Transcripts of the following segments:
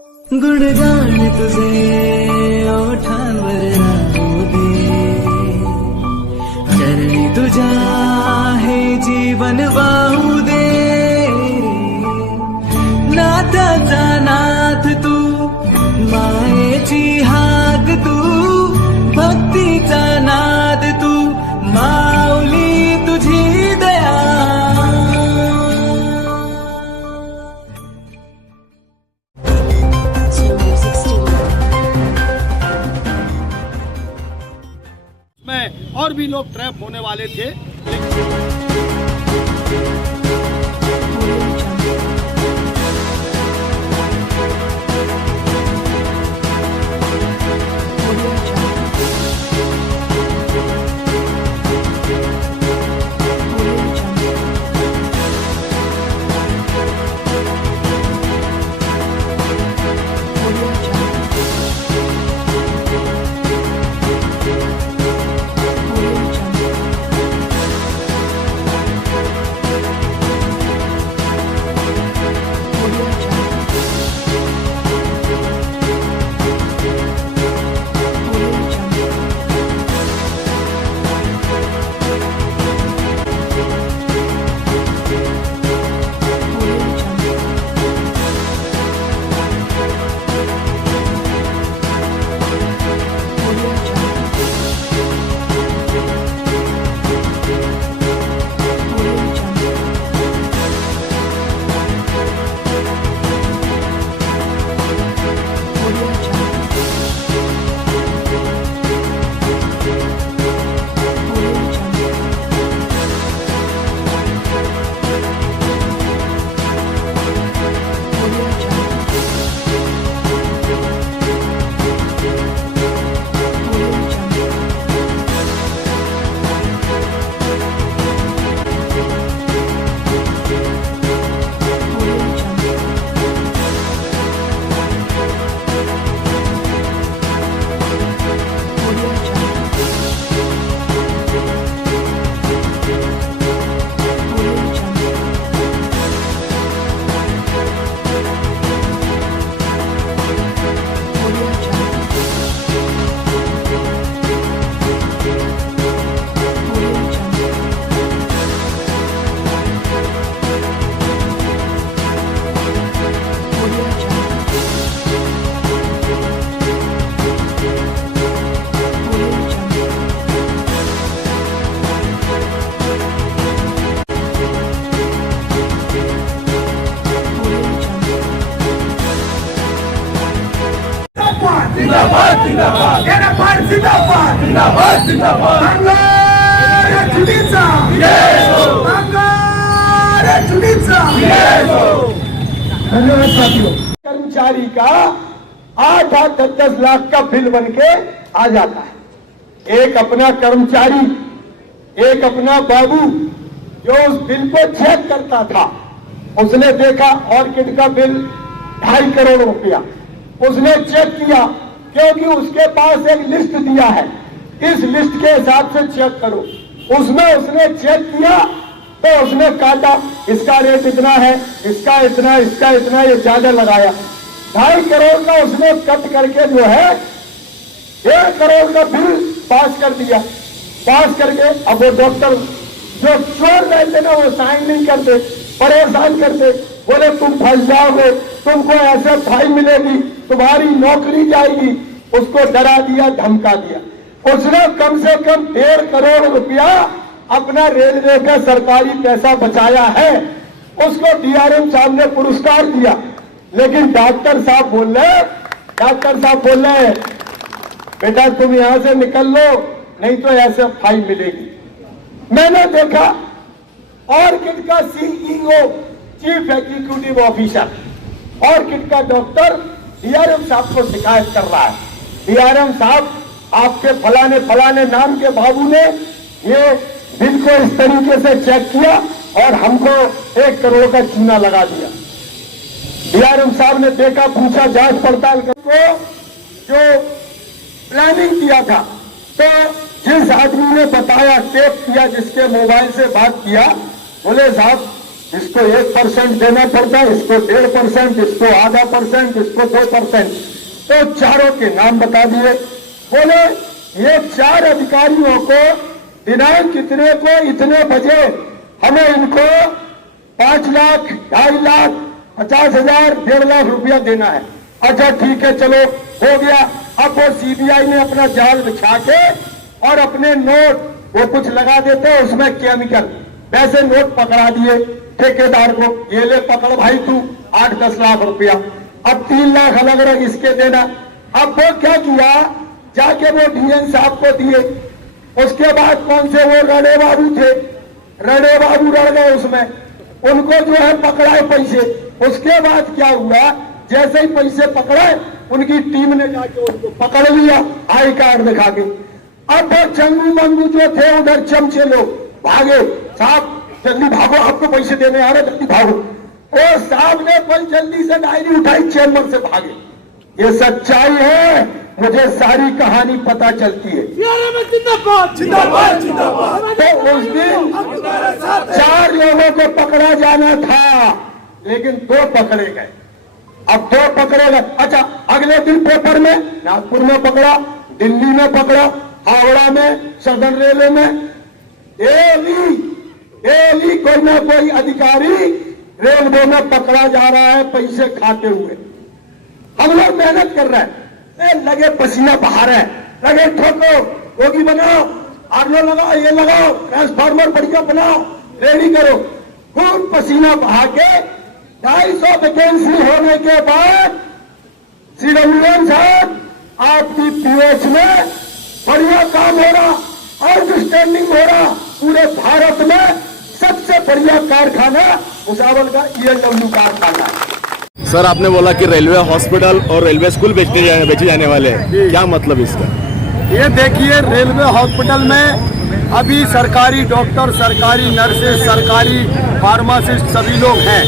गुणगान तुझे ओठांवर राहू दे, चरणी तुझ्या हे जीवन वाहू दे। नाथाचा नाथ तू, मायेची हाक तू, भक्तीचा नाद तू, माऊली तुझी दया। और भी लोग ट्रैप होने वाले थे। जिंदाबाद जिंदाबाद जिंदाबाद जिंदाबाद जिंदाबाद धन्यवाद साथियों। कर्मचारी का 8-8, 10-10 लाख का बिल बन के आ जाता है। एक अपना कर्मचारी, एक अपना बाबू जो उस बिल को चेक करता था, उसने देखा ऑर्किड का बिल 2.5 करोड़ रुपया। उसने चेक किया क्योंकि उसके पास एक लिस्ट दिया है, इस लिस्ट के हिसाब से चेक करो। उसमें उसने चेक किया तो उसने काटा, इसका रेट इतना है, इसका इतना, इसका इतना, ये ज्यादा लगाया। 2.5 करोड़ का उसने कट करके जो है 1 करोड़ का बिल पास कर दिया। पास करके अब वो डॉक्टर जो चोर रहते ना, वो साइन नहीं करते, परेशान करते, बोले तुम फंस जाओगे, तुमको ऐसे फाइन मिलेगी, तुम्हारी नौकरी जाएगी। उसको डरा दिया, धमका दिया। उसने कम से कम 1.5 करोड़ रुपया अपना रेलवे का सरकारी पैसा बचाया है। उसको डीआरएम साहब ने पुरस्कार दिया। लेकिन डॉक्टर साहब बोल रहे बेटा तुम यहां से निकल लो, नहीं तो ऐसे फाइन मिलेगी। मैंने देखा ऑर्किड का CEO, chief executive officer, orchid का डॉक्टर डीआरएम साहब को शिकायत कर रहा है, डीआरएम साहब आपके फलाने फलाने नाम के बाबू ने ये बिल को इस तरीके से चेक किया और हमको 1 करोड़ का चूना लगा दिया। डीआरएम साहब ने देखा, पूछा, जांच पड़ताल करके जो प्लानिंग किया था, तो जिस आदमी ने बताया, टेप किया, जिसके मोबाइल से बात किया, बोले साहब इसको 1% देना पड़ता है, इसको 1.5%, इसको आधा %, इसको 2%। तो चारों के नाम बता दिए। बोले ये 4 अधिकारियों को दिनांक कितने को इतने बजे हमें इनको 5 लाख, 2.5 लाख, 50,000, 1.5 लाख रुपया देना है। अच्छा ठीक है, चलो हो गया। अब वो सीबीआई ने अपना जाल बिछा के और अपने नोट वो कुछ लगा देते हैं उसमें केमिकल, वैसे नोट पकड़ा दिए ठेकेदार को, ये ले पकड़ भाई तू 8-10 लाख रुपया। अब 3 लाख अलग अलग इसके देना। अब वो क्या किया, जाके वो डीएन साहब को दिए। उसके बाद कौन से वो रड़े बाबू थे, रड़े बाबू रड़ गए उसमें, उनको जो है पकड़ाए पैसे। उसके बाद क्या हुआ, जैसे ही पैसे पकड़ाए उनकी टीम ने जाके उनको पकड़ लिया आई कार्ड दिखा के। अब वो चंगू मंगू जो थे उधर चमचे लोग भागे, साहब जल्दी भागो, आपको पैसे देने आ रहे, जल्दी भागो। और साहब ने कोई जल्दी से डायरी उठाई, चेम्बर से भागे। ये सच्चाई है, मुझे सारी कहानी पता चलती है। जिंदाबाद जिंदाबाद जिंदाबाद। तो उस दिन 4 लोगों को पकड़ा जाना था, लेकिन 2 पकड़े गए। अब 2 पकड़े गए। अच्छा, अगले दिन पेपर में नागपुर में पकड़ा, दिल्ली में पकड़ा, हावड़ा में, सदर्न रेलवे में। डेली कोई ना कोई अधिकारी रेलवे में पकड़ा जा रहा है पैसे खाते हुए। हम लोग मेहनत कर रहे हैं, लगे पसीना बहा रहे हैं, लगे ठोको, गोगी बनाओ, आगलो लगाओ, ये लगाओ, ट्रांसफार्मर बढ़िया बनाओ, रेडी करो, खून पसीना बहा के 250 वैकेंसी होने के बाद सीडब्ल्यूएम साहब आपकी पीएच में बढ़िया काम हो रहा, आउटस्टैंडिंग हो रहा। पूरे भारत में सबसे बढ़िया कारखाना भुसावल का ELW कारखाना है। सर आपने बोला कि रेलवे हॉस्पिटल और रेलवे स्कूल बेचे जाने वाले हैं, क्या मतलब इसका? ये देखिए, रेलवे हॉस्पिटल में अभी सरकारी डॉक्टर, सरकारी नर्सेज, सरकारी फार्मासिस्ट सभी लोग हैं।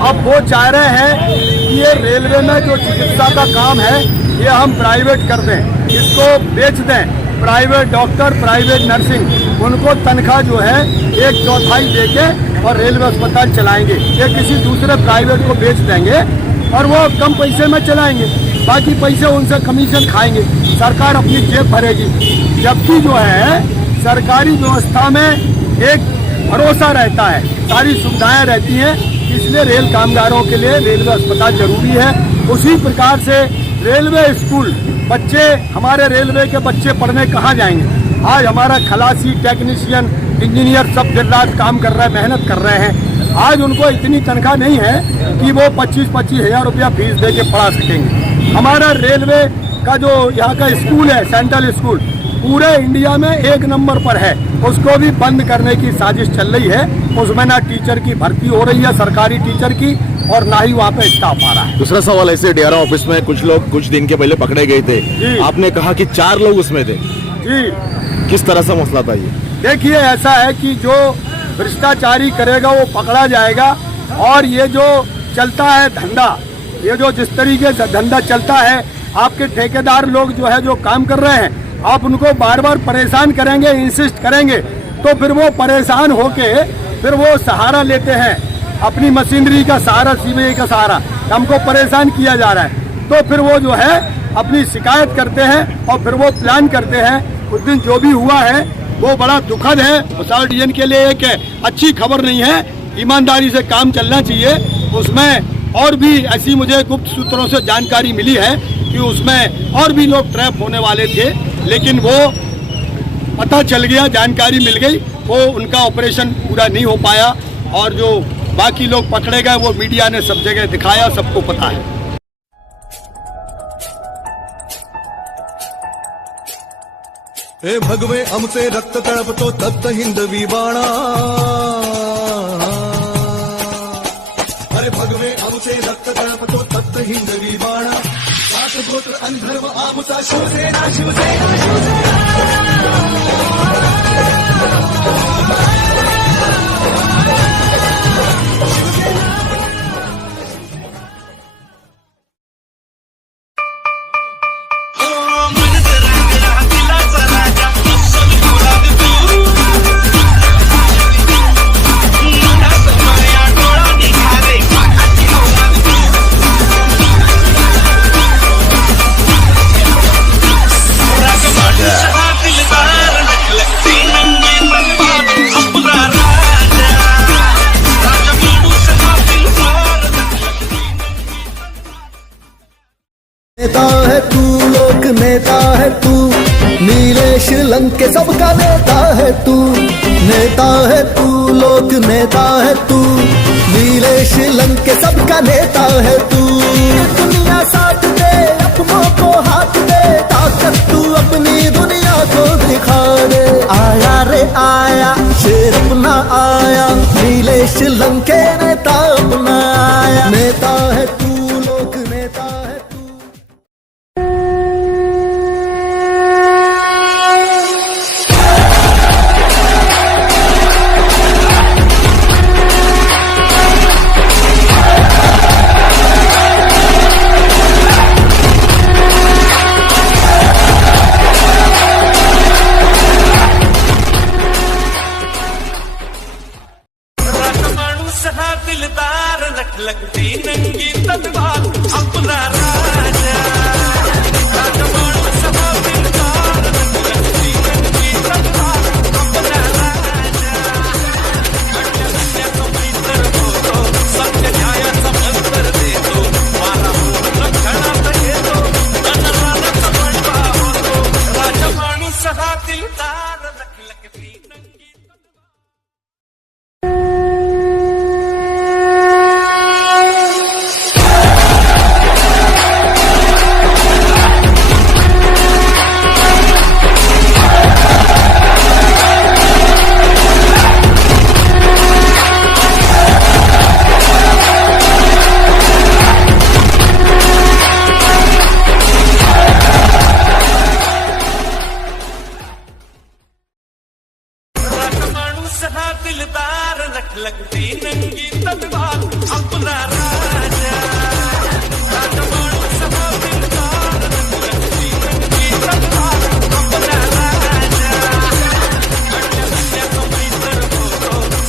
अब वो चाह रहे हैं कि ये रेलवे में जो चिकित्सा का काम है ये हम प्राइवेट कर दें, इसको बेच दें। प्राइवेट डॉक्टर, प्राइवेट नर्सिंग, उनको तनख्वाह जो है 1/4 देके और रेलवे अस्पताल चलाएंगे। ये किसी दूसरे प्राइवेट को बेच देंगे और वो कम पैसे में चलाएंगे, बाकी पैसे उनसे कमीशन खाएंगे, सरकार अपनी जेब भरेगी। जबकि जो है सरकारी व्यवस्था में एक भरोसा रहता है, सारी सुविधाएं रहती हैं, इसलिए रेल कामगारों के लिए रेलवे अस्पताल जरूरी है। उसी प्रकार से रेलवे स्कूल, बच्चे, हमारे रेलवे के बच्चे पढ़ने कहाँ जाएंगे? आज हमारा खलासी, टेक्नीशियन, इंजीनियर सब दिन रात काम कर रहे हैं, मेहनत कर रहे हैं। आज उनको इतनी तनख्वाह नहीं है कि वो 25-25 हज़ार रुपया फीस दे के पढ़ा सकेंगे। हमारा रेलवे का जो यहाँ का स्कूल है, सेंट्रल स्कूल, पूरे इंडिया में 1 नंबर पर है, उसको भी बंद करने की साजिश चल रही है। उसमें ना टीचर की भर्ती हो रही है, सरकारी टीचर की, और ना ही वहाँ पे स्टाफ आ रहा है। दूसरा सवाल, ऐसे DRO ऑफिस में कुछ लोग कुछ दिन के पहले पकड़े गए थे, आपने कहा कि 4 लोग उसमें थे जी, किस तरह से मसला था ये? देखिए, ऐसा है कि जो भ्रष्टाचारी करेगा वो पकड़ा जाएगा। और ये जो चलता है धंधा, ये जो जिस तरीके से धंधा चलता है, आपके ठेकेदार लोग जो है जो काम कर रहे हैं, आप उनको बार बार परेशान करेंगे, इंसिस्ट करेंगे, तो फिर वो परेशान होके फिर वो सहारा लेते हैं, अपनी मशीनरी का सहारा, सीबीआई का सहारा, हमको परेशान किया जा रहा है। तो फिर वो जो है अपनी शिकायत करते हैं और फिर वो प्लान करते हैं। उस दिन जो भी हुआ है वो बड़ा दुखद है, भुसावल डिवीजन के लिए एक अच्छी खबर नहीं है। ईमानदारी से काम चलना चाहिए। उसमें और भी ऐसी मुझे गुप्त सूत्रों से जानकारी मिली है कि उसमें और भी लोग ट्रैप होने वाले थे, लेकिन वो पता चल गया, जानकारी मिल गई, वो उनका ऑपरेशन पूरा नहीं हो पाया। और जो बाकी लोग पकड़े गए वो मीडिया ने सब जगह दिखाया, सबको पता है। हे भगवे आमचे रक्त तळपतो तप्त हिंदवी बाणा, अरे भगवे आमचे रक्त तळपतो तप्त हिंदवी बाणा, जात गोत्र अंधर्व आमचा शिवसेना शिवसेना शिवसेना। नेता है तू, लोक नेता है तू, नीलेश लंके सबका नेता है तू। नेता है तू, लोक नेता है तू, नीलेश लंके सबका नेता है तू। दुनिया साथ दे, अपनों को हाथ दे, ताकत तू अपनी दुनिया को दिखा दे। आया रे आया, शेर अपना आया, नीलेश लंके नेता अपना आया। नेता है तू, लोक नेता है तू। दिलदार लगती नंगी तलवार अपना राजा। सभा दिलदार लगती नंगी तलवार अपना राजा। सत्य न्याय समंतर दे दो, मारा लक्षणा दे दो, बनवा हो राजा माणूस हा दिलदार लगती नंगी। दिलदार लगती नंगी तलवार अपना राजा। सभा दिलदार लगती नंगी तलवार अपना राजा।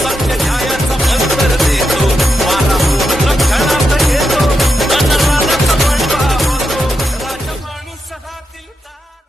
सत्य न्याय समंतर दे दो, मारा लक्षणा दे दो, बनवा हो राजा माणूस हा दिलदार।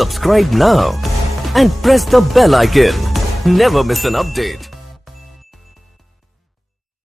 Subscribe now and press the bell icon. never miss an update.